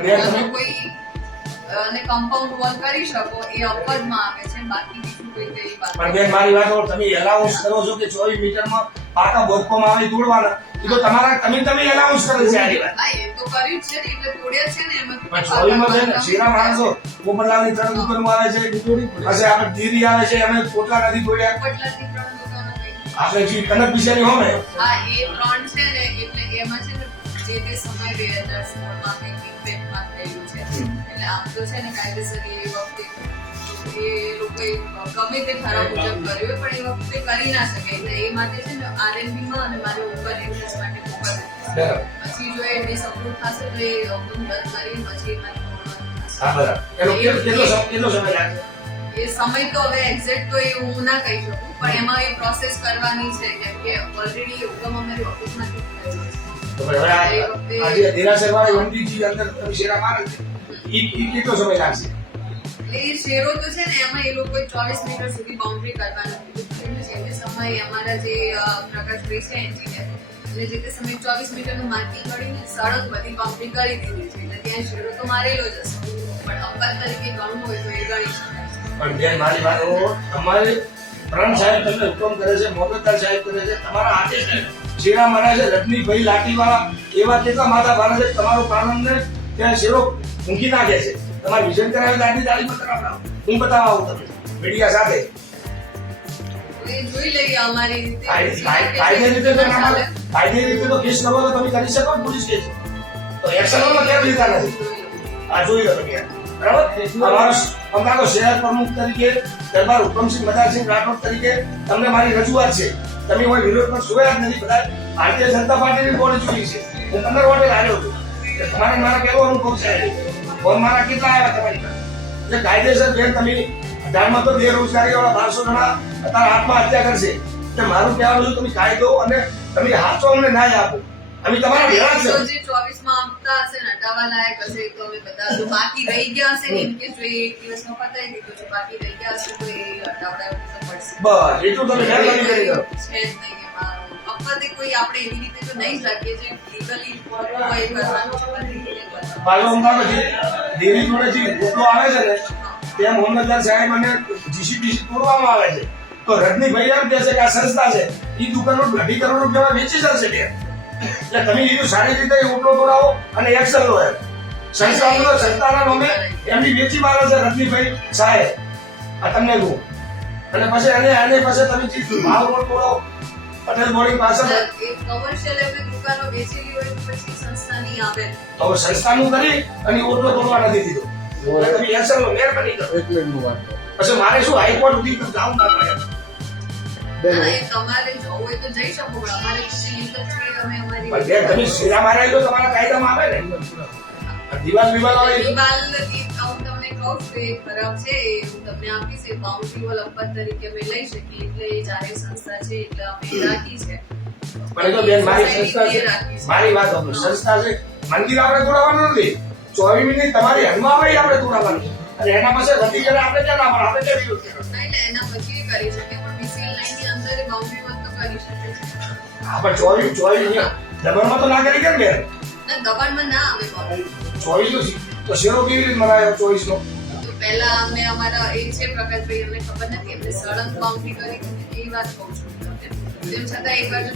તમે કોઈ અને કમ્પાઉન્ડ વોલ કરી શકો એ અપવાદમાં આવે છે, બાકી બીજું કોઈ તેવી વાત પણ બેન મારી વાત સાંભળો, તમે એલાઉન્સ કરો છો કે 24 મીટરમાં પાકા બોધવામાં આવે તોડવાના, એ તો તમારા તમે એલાઉન્સ કરે છે આની વાત. હા એ તો કર્યું જ છે ને, એટલે તોડ્યા છે ને એમાં. પણ 24 માં છે ને શેરા માણસો પોપટલાલની 3 દુકાનો આવે છે, પછી આપણે દીરી આવે છે, અમે પોટલા નથી તોડ્યા. પોપટલાલની 3 દુકાનો કઈ? આપણે જે કનક બિચારી હોમે હા એ 3 છે ને, એટલે એમાં છે ને જે તે સમય 2016 માં કંઈક ઇમ્પેક્ટમાં થયેલું છે, એટલે આમ તો છે ને કાયદેસર એ વખતે એ લોકોએ ગમે તે ઠરાવ મુજબ કર્યું પણ એ વખતે કરી ના શકે, એટલે એ માટે છે ને આરએનબી માં અને મારે ઉપર ઇન્ટરેસ્ટ માટે ફોકસ પછી જો એ ડિસઅપ્રૂવ થશે તો એ હુકમ રદ કરી પછી હા બરાબર. એનો કેટલો સમય લાગે? એ સમય તો હવે એક્ઝેક્ટ તો એ હું ના કહી શકું, પણ એમાં એ પ્રોસેસ કરવાની છે કેમ કે ઓલરેડી હુકમ અમારી ઓફિસમાંથી થયેલો છે. તો હવે આજે દેરાસરવાળી વંડીજી અંદર શેરા મારે છે, ઈ કેટલો સમય લાગશે? એ શેરો તો છે ને એમાં એ લોકોએ 24 મીટર સુધી બાઉન્ડ્રી કરવાનું કીધું છે, જે સમય અમારા જે પ્રકાશભાઈ છે એન્જિનિયર, એટલે જે તે સમય 24 મીટરનું માર્કિંગ કરીને સડક બધી બાઉન્ડ્રી કરી દીધી છે, એટલે ત્યાં શેરો તો મારેલો જ હશે, પણ અપવાદ તરીકે ગણવું હોય તો એ ગણી શકાય. પણ બેન મારી વાત તમારે પ્રણ સાહેબ તમને હુકમ કરે છે, મોહમ્મદદાર સાહેબ કરે છે, તમારા હાથે છે શેરા માર્યા છે, રજનીભાઈ લાઠીવાળા એવા કેટલા માથા ભારે છે, તમારો પ્રાણને ત્યાં શેરો ઊંઘી નાખે છે. તમારે વિઝન કરાવે દાદી દાડી પર કરાવડાવો, હું બતાવવા આવું તમને મીડિયા સાથે. એ જોઈ લઈએ અમારી રીતે. કાયદે રીતે તો કેસ કરવો તો તમે કરી શકો ને પોલીસ કેસ, તો એક્શનમાં કેમ લીધા નથી આ જોઈ લો તમે. બરાબર. અમારો શહેર પ્રમુખ તરીકે દરબાર હુકમસિંહ મદારસિંહ રાઠોડ તરીકે તમને મારી રજૂઆત છે, તમે કોઈ વિરોધમાં જોયા જ નથી, બધા ભારતીય જનતા પાર્ટીની બોર્ડ ચૂકી છે, હું 15 વોટે હાર્યો છું, તમારે મારા કેવો અનુભવ છે और મારા કેટલા આવ્યા તમારી પાસે, એટલે કાયદેસર બેન તમે 18માં તો બેરોજગારી વાળા 1200 જણા અત્યારે આત્મહત્યા કરશે, એટલે મારું કહેવાનું છે તમે કાયદો અને તમે હાચો અમને ન્યાય આપો, અમે તમારા ભેળા છે. જે 24 માં આપતા હશે ને હટાવવા લાયક હશે તો અમે બધા જો બાકી રહી ગયા હશે ને ઇન કેસ જો એક દિવસમાં પતાઈ દીધું છે, બાકી રહી ગયા હશે તો એ હટાવડાવવું તો પડશે. બસ એટલું તમે મહેરબાની કરી દો. છે જ નહીં એમાં અપવાદે કોઈ આપણે એવી રીતે તો નહીં જ લાગીએ છે લીગલી કોઈ કરવાનું છે બધી રીતે કરવાનું. બાલોમમાં દેવી જોડે જે ગોટલો આવે છે ને ત્યાં મોહમ્મદદાર સાહેબ અને જીસીબીસી તોડવામાં આવે છે, તો રજનીભાઈ એમ કહે છે કે આ સંસ્થા છે એ દુકાનો 2.5 કરોડ રૂપિયામાં વેચી જશે બેન, એટલે તમે કીધું સારી રીતે ગોટલો તોડાવો અને એક્શન લો એમ. સંસ્થાના નામે એમની વેચી મારે છે રજનીભાઈ સાહેબ, આ તમને કહું. અને પછી એને પછી તમે જે ભાવ રોડ તોડો પટેલ બોર્ડિંગ પાસે એ કમર્શિયલ એવી દુકાનો વેચેલી હોય તો પછી સંસ્થાની આવે તો સંસ્થાનું કરી અને ઓટલો તોડવા નથી દીધો, તમે એક્શન લો, મહેરબાની કરો. પછી મારે શું હાઈકોર્ટ સુધી જાવું ના પડે. હા, એ તમારે જોવું હોય તો જઈ શકો, પણ અમારે પછી લિંક જ છે અમે અમારી પણ બેન તમે શેરા માર્યા તો તમારા કાયદામાં આવે ને, દિવાલ આવે દિવાલ હું તમને કહું છું એ ખરાબ છે, એ હું તમને આપીશ, એ બાઉન્ડ્રી વોલ અપવાદ તરીકે અમે લઈ શકીએ, એટલે એ જાહેર સંસ્થા છે એટલે અમે રાખી છે. પણ એ તો બેન મારી સંસ્થા છે, મારી વાત સાંભળો, સંસ્થા છે, મંદિર આપણે તોડાવવાનું નથી, 24 મિનિટ તમારી હદમાં આવે આપણે તોડાવવાનું, અને એના પાસે વધી કરે આપણે ક્યાં ના આપણે કેવી રીતે એટલે એના પછી કરી શકે, પણ બીસીએલ લાઈન ની અંદર એ બાઉન્ડ્રી વોલ તો કરી શકે છે. હા પણ 24 દબાણમાં તો ના કરી કેમ બેન? ના દબાણમાં ના આવે બાઉન્ડ્રી 24 તો શેરો કેવી રીતે મરાયો 24 નો? તો પહેલા અમને અમારા એ છે પ્રકાશભાઈ, અમને ખબર નથી એમને સળંગ બાઉન્ડ્રી કરી એ વાત કહું છું તમને, તેમ છતાં એક બાજુ